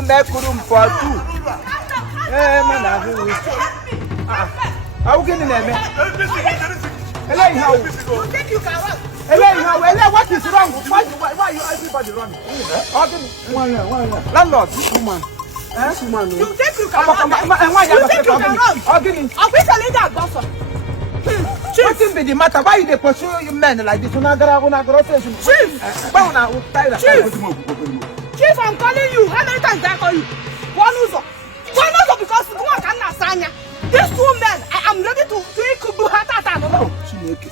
you make room for two. Man, I do. How can you name it? What is wrong? Why you everybody running? Landlord, this woman. This woman. You think you can run? What is the matter? Why they pursue you men like this? Chief! Chief, I'm calling you. How many times did I call you? One also because no one can sign you. These two men, I am ready to do hatata.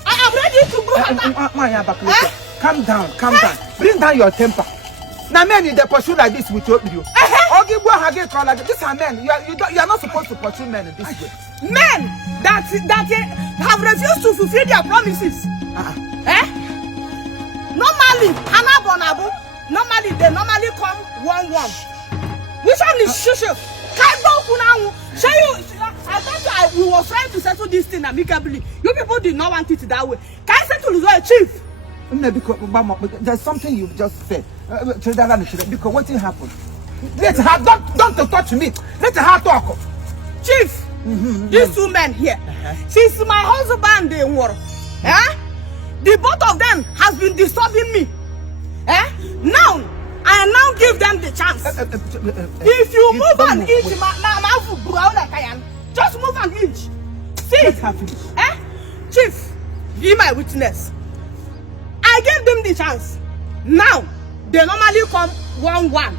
I am ready to do hatata. Nwanyi Abakalika, calm down. Bring down your temper. Now men they pursue like this with your video. These are men. You are not supposed to pursue men in this way. Men that have refused to fulfill their promises. Normally, they normally come one. Which one is shushu? I thought we were trying to settle this thing amicably. You people did not want it that way. Can I settle the chief? There's something you just said. Because what happened? Let her don't touch me. Let her talk. Chief, these two men here, since my husband they were, the both of them has been disturbing me. Now I now give them the chance. If you move an inch, just move an inch. See, Chief, be my witness. I gave them the chance. Now they normally come 1-1.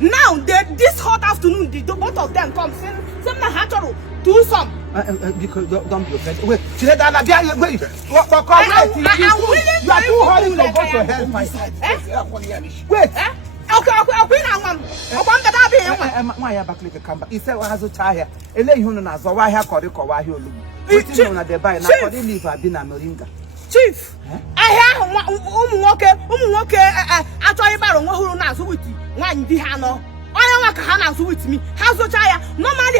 Now this hot afternoon, the both of them come. Do some. Because don't be offended. Wait. You are too hurry to go to hell. Wait. Nwanyi Abakalika come back. He said, "What has it here? Chief, I hear actually with me. Normally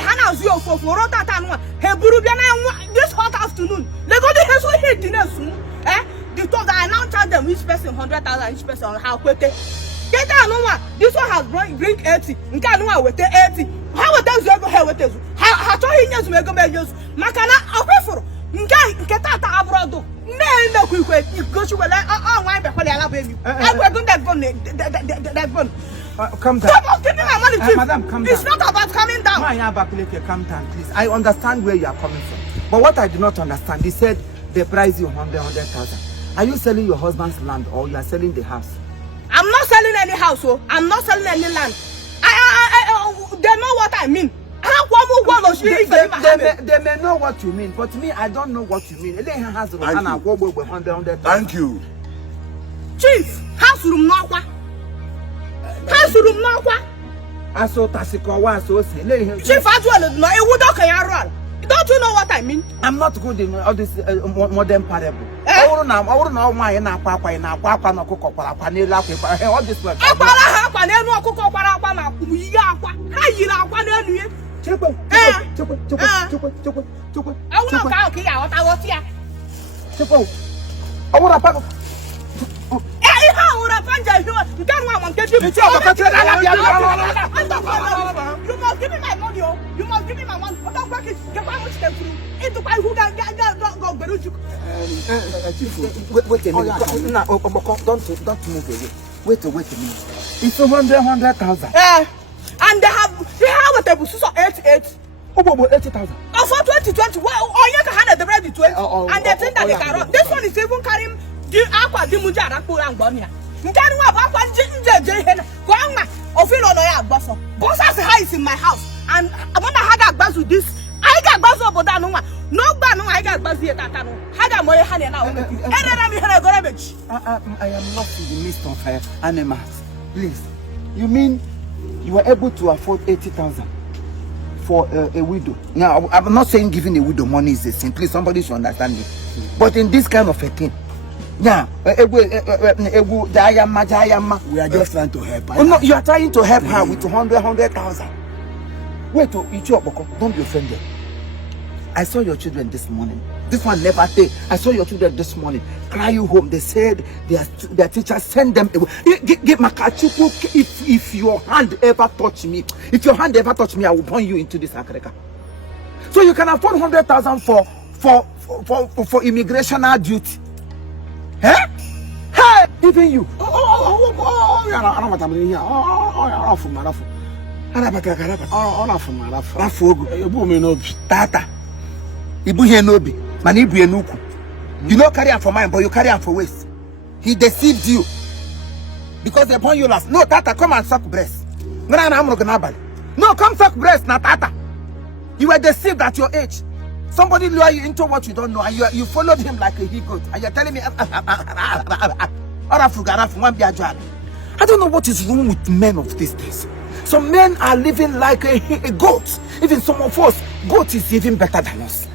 this hot afternoon. They go to hit dinner soon. They told that I now charge them each person 100,000 each person how quick. Get down, this one has bring 80. You can't know with 80. How would those ever have with us? How to him make a million? Macana, I'll for get out abroad. No, you go to why baby. I'm going that gun. Come down. Give me my money, Chief. Madam, come down. It's not about coming down. Nwanyi Abakalika, come down, please. I understand where you are coming from. But what I do not understand, they said they price you 100,000. Are you selling your husband's land or you are selling the house? I'm not selling any house, oh. I'm not selling any land. They know what I mean. They may know what you mean, but me, I don't know what you mean. Thank you. Chief, house room no. Chief, don't you know what I mean? I'm not good in all this modern parable. All this work. You must give me my money, oh. You must give me my money. What the fuck is the family step through? Into my who can get go Beruju. Wait a minute. Don't move away. Wait a minute. It's 100,000. And they have a table so 88. Oh, 80,000. Oh, for 2020. Well, you can handle the ready 20. And they think that they can run. This one is even carrying the aqua the mujara pool and bonia. You can't have aqua ginger. Boss has a house in my house, and I want to have a buzz with this. I got buzz over that no one. No, I got buzz here. Had a more honey now. I am not in the midst of animals. Please, you mean you were able to afford 80,000 for a widow? Now, I'm not saying giving a widow money is a sin. Please, somebody should understand me. But in this kind of a thing, yeah, we are just trying to help her. Oh, no, you are trying to help her with 100,000. Wait, don't be offended. I saw your children this morning. This one never take. I saw your children this morning cry you home. They said their teachers send them away. If your hand ever touch me, I will burn you into this Akreka. So you can afford 100,000 for immigrational duty. Eh? Hey, even you. Tata. Ibu here no be. Man, Ibu enuku. You don't carry him for mine, but you carry him for waste. He deceived you. Because they born you last. No, Tata, come and suck breast. No, come suck breast, not Tata. You were deceived at your age. Somebody lure you into what you don't know, and you followed him like a he-goat. And you're telling me, I don't know what is wrong with men of these days. Some men are living like a goat. Even some of us, goat is even better than us.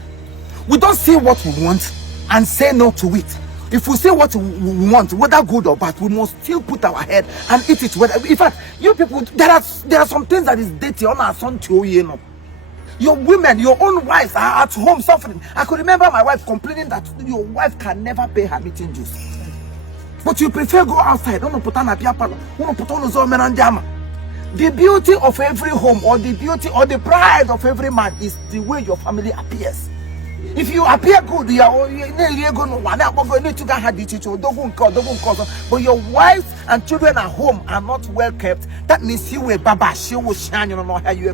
We don't say what we want and say no to it. If we say what we want, whether good or bad, we must still put our head and eat it. In fact, you people, there are some things that is dirty on our son to you know. Your women, your own wives are at home suffering. I could remember my wife complaining that your wife can never pay her meeting dues. But you prefer go outside. The beauty of every home, or the beauty or the pride of every man, is the way your family appears. If you appear good, but your wives and children at home are not well kept, that means you were baba, she will shine, you know how you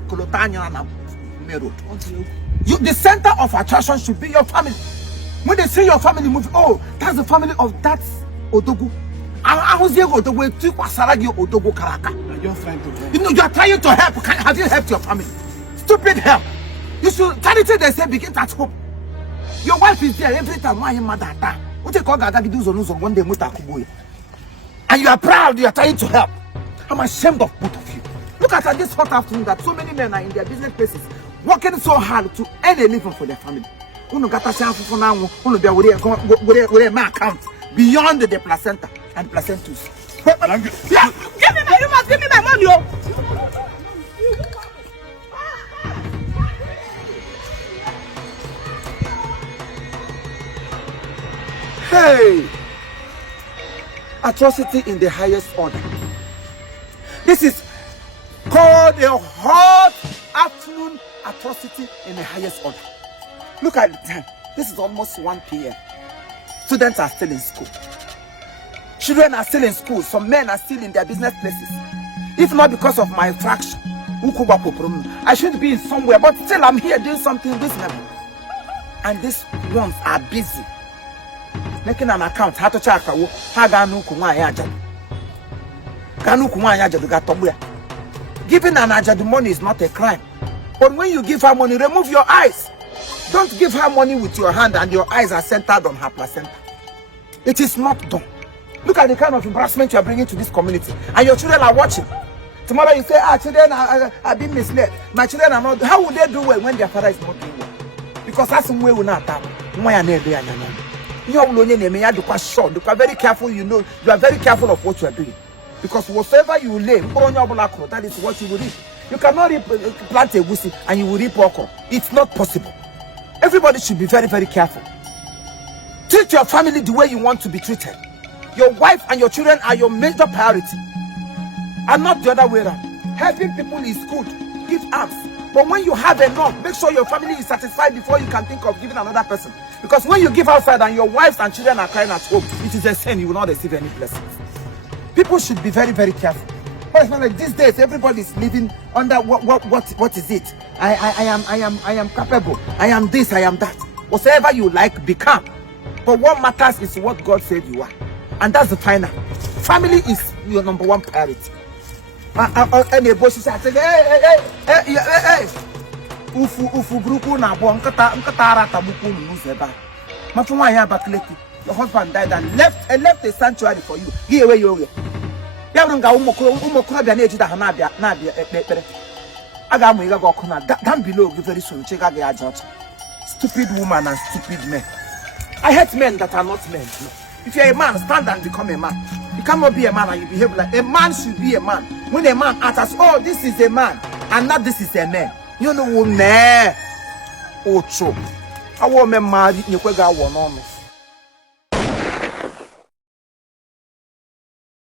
the center of attraction should be your family. When they see your family move, oh, that's the family of that Odogu. You know, you are trying to help. Have you helped your family? Stupid help. You should charity, they say, begin at home. Your wife is there every time. And you are proud, you are trying to help. I'm ashamed of both of you. Look at this hot afternoon that so many men are in their business places working so hard to earn a living for their family. My account beyond the placenta and placentus. Yeah, you must give me my money. Oh. Hey, atrocity in the highest order. This is called a hot afternoon atrocity in the highest order. Look at the time. This is almost 1 p.m. Students are still in school. Children are still in school. Some men are still in their business places. If not because of my fraction, I should be in somewhere, but still I'm here doing something reasonable. And these ones are busy making an account. Giving an ajadu money is not a crime. But when you give her money, remove your eyes. Don't give her money with your hand and your eyes are centered on her placenta. It is not done. Look at the kind of embarrassment you are bringing to this community. And your children are watching. Tomorrow you say, children are being misled. My children are not. How will they do well when their father is not doing well? Because that's the way we not tap. You are very careful, you know. You are very careful of what you are doing. Because whatever you lay, that is what you will reap. You cannot plant a wusi and you will reap okra. It's not possible. Everybody should be very, very careful. Treat your family the way you want to be treated. Your wife and your children are your major priority, and not the other way around. Helping people is good. Give arms. But when you have enough, make sure your family is satisfied before you can think of giving another person. Because when you give outside and your wives and children are crying at home, it is a sin. You will not receive any blessings. People should be very, very careful. But it's not like these days everybody is living under what is it? I am capable. I am this, I am that. Whatever you like, become. But what matters is what God said you are. And that's the final. Family is your number one priority. And the boss said, hey. Ufu grupu na bo nkata tabuku nuzeba. Nwanyi Abakalika, your husband died and left a sanctuary for you. Here where you are. Down below, very soon. Stupid woman and stupid men. I hate men that are not men. If you're a man, stand and become a man. You cannot be a man and you behave like a man. Should be a man. When a man acts, oh, this is a man, and not this is a man. You know, man. Ocho. awo me ma nyekwe ga awo no no